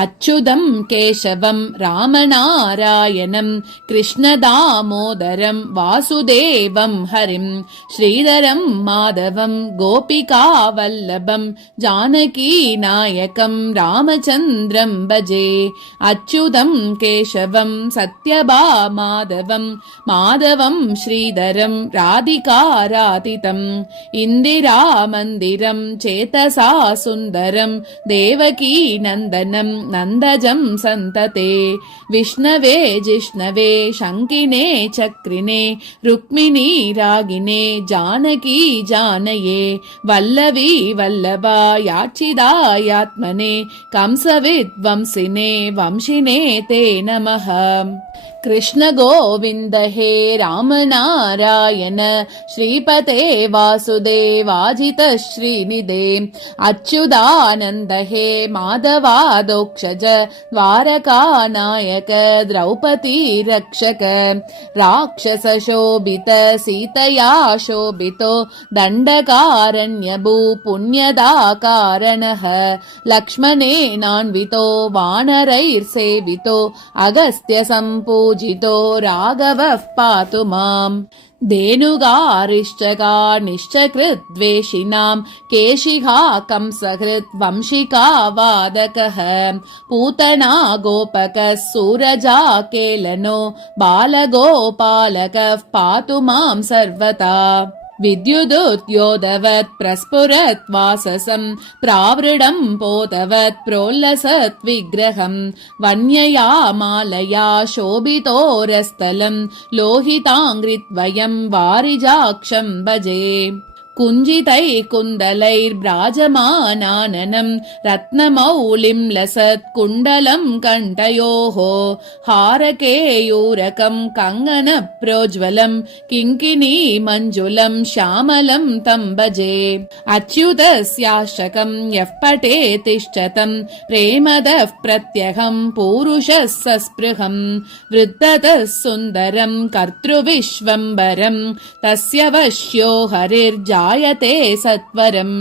अच्युतं केशवं रामनारायणं कृष्णदामोदरं वासुदेवं हरिं श्रीधरं माधवं गोपिकावल्लभं जानकीनायकं रामचन्द्रं भजे। अच्युतं केशवं सत्यभामाधवं माधवं श्रीधरं राधिकाराधितम् इन्दिरामन्दिरं चेतसा सुन्दरं देवकी नन्दनं नन्दजं सन्तते। विष्णवे जिष्णवे शङ्किने चक्रिणे रुक्मिणी रागिने जानकी जानये वल्लवी वल्लभा याचिदायात्मने कंसविद्वंसिने वंशिने ते नमः। कृष्ण गोविन्द हे रामनारायण श्रीपते वासुदेवाजित श्रीनिधे अच्युतानन्द हे माधवादोक्षज द्वारकानायक द्रौपदी रक्षक राक्षसशोभित सीतया शोभितो दण्डकारण्यभू पुण्यदाकारणः लक्ष्मणेनान्वितो वानरैर्सेवितो अगस्त्य सम्पूजितो राघवः पातु माम्। धेनुगारिष्टकानिष्टकृद्वेषिणां केशिहा कंसहृत् वंशिका वादकः पूतना गोपकः सूरजा केलनो बालगोपालकः पातु मां सर्वथा। विद्युदुद्योतवत् प्रस्फुरत् वाससं प्रावृडं पोतवत् प्रोल्लसत् विग्रहं वन्यया मालया शोभितोरस्थलं लोहिताङ्घ्रिद्वयं वारिजाक्षं भजे। कुञ्जितैः कुन्दलैर्भ्राजमानाननं रत्नमौलिं लसत् कुण्डलं कण्ठयोः हारकेयूरकं कङ्गनप्रोज्ज्वलं किङ्किणी मञ्जुलं श्यामलं तं भजे। अच्युतस्याष्टकं यः पठे तिष्ठतं प्रेमदः प्रत्यहं पूरुषः सस्पृहं वृद्धतः सुन्दरं कर्तृविश्वम्भरं तस्य वश्यो हरिर्जायते सत्वरम्।